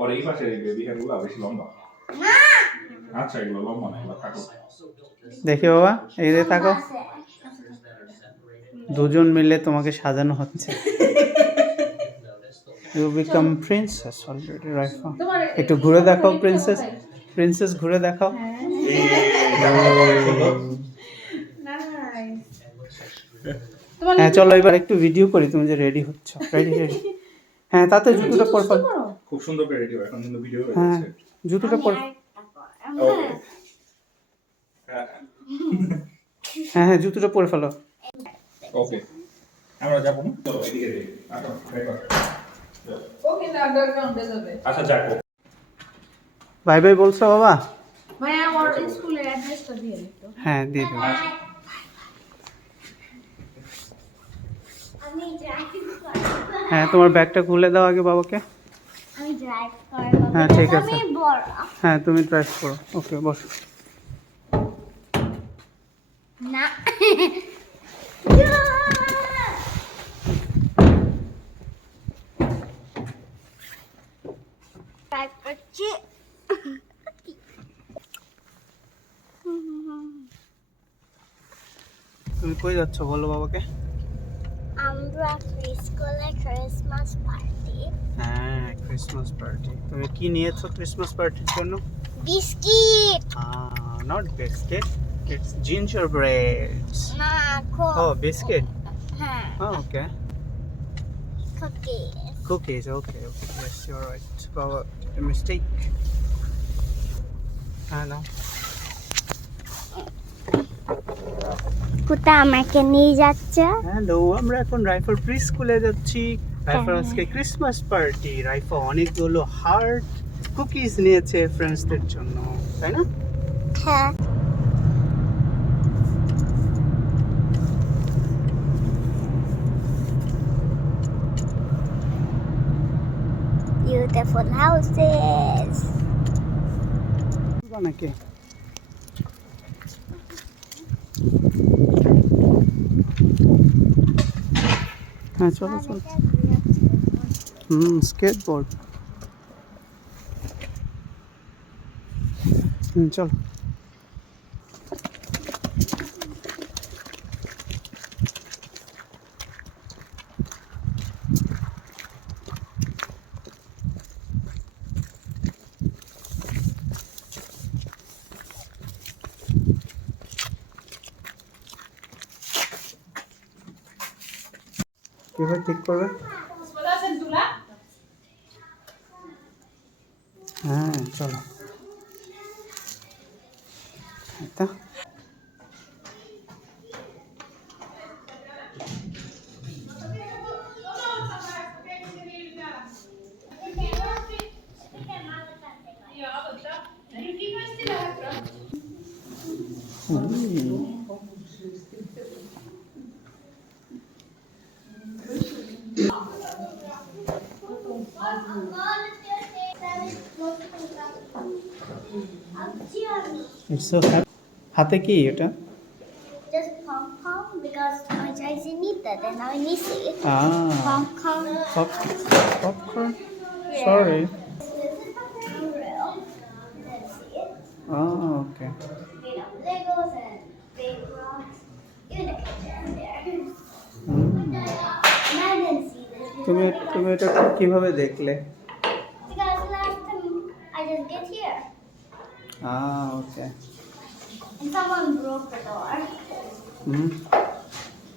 ওর এই পাশে এই বেবি হেয়ার গুলো বেশি লম্বা। আচ্ছা এগুলো লম্বা না, এগুলো থাকো। দেখি বাবা, এই যে থাকো, দুজন মিলে তোমাকে সাজানো হচ্ছে। You become princess already Raifa. একটু ঘুরে দেখাও প্রিন্সেস, প্রিন্সেস ঘুরে দেখাও। হ্যাঁ চলো এবার একটু ভিডিও করি, তুমি যে রেডি হচ্ছ। রেডি রেডি, হ্যাঁ তাতে জুতোটা পর ফেল। খুব সুন্দর করে রেডি হয়, এখন কিন্তু ভিডিও হয়ে হ্যাঁ যাচ্ছে। জুতোটা পর। ওকে হ্যাঁ হ্যাঁ জুতোটা পরে ফেলো। ওকে আমরা যাবো না, চলো এদিকে রেডি। আচ্ছা ড্রাইভার ওকে না আন্ডারগ্রাউন্ডে যাবে। আচ্ছা যাবো। বাই বাই বলছো বাবা? ভাই আমার স্কুলের অ্যাড্রেসটা দিয়ে দিও। হ্যাঁ দিয়ে দেবো। আমি ড্রাইভ করব। হ্যাঁ তোমার ব্যাগটা খুলে দাও আগে বাবাকে। আমি ড্রাইভ করব। হ্যাঁ ঠিক আছে, আমি বড়। হ্যাঁ তুমি ড্রাইভ করো। ওকে বসো। না ড্রাইভ করছি। তুমি কই যাচ্ছ বলো বাবাকে? আমরা স্কুলে ক্রিসমাস পার্টি। হ্যাঁ ক্রিসমাস পার্টি। তুমি কি নিয়েছো ক্রিসমাস পার্টির জন্য? Biscuit not biscuit, it's ginger breads. না ও বিস্কিট, হ্যাঁ ওকে। Cookies. Cookies, okay, yes, you're right. Baba, a mistake. No. কোথা আমাকে নিয়ে যাচ্ছে? হ্যালো, আমরা এখন রাইফার প্রি স্কুলে যাচ্ছি। রাইফার আজকে ক্রিসমাস পার্টি। রাইফা অনেকগুলো হার্ট কুকিজ নিয়েছে ফ্রেন্ডসদের জন্য, তাই না? হ্যাঁ beautiful houses. নাকি হ্যাঁ চলো চলো। স্কেটবোর্ড। চলো। কিভাবে ঠিক করবে? হ্যাঁ চলো। এটা হাতে কি এটা? Just pom pom because I just need that and I miss it. Pom pom. Popcorn. Sorry. This is not real. Let's see it. Okay. Made of Legos and big rocks. Even a kitchen there. And I didn't see this তুমি এটা কিভাবে দেখলে? because last time I just get here Okay. and someone broke the door.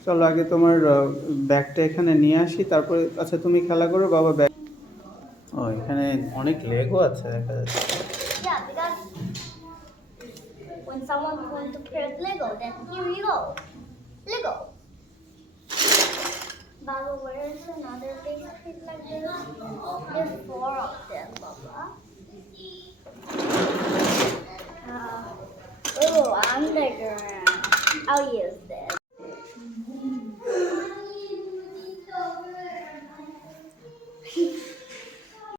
চলো আগে তোমার ব্যাগটা এখানে নিয়ে আসি, তারপরে আচ্ছা তুমি খেলা করো, বাবা ব্যাগ। ও এখানে অনেক লেগো আছে দেখা যাচ্ছে। Yeah, because when someone wants to play with Lego, then here you go. Lego. Baba, where is another big street like this? There's 4 of them, Baba. Oh, underground. I'll use.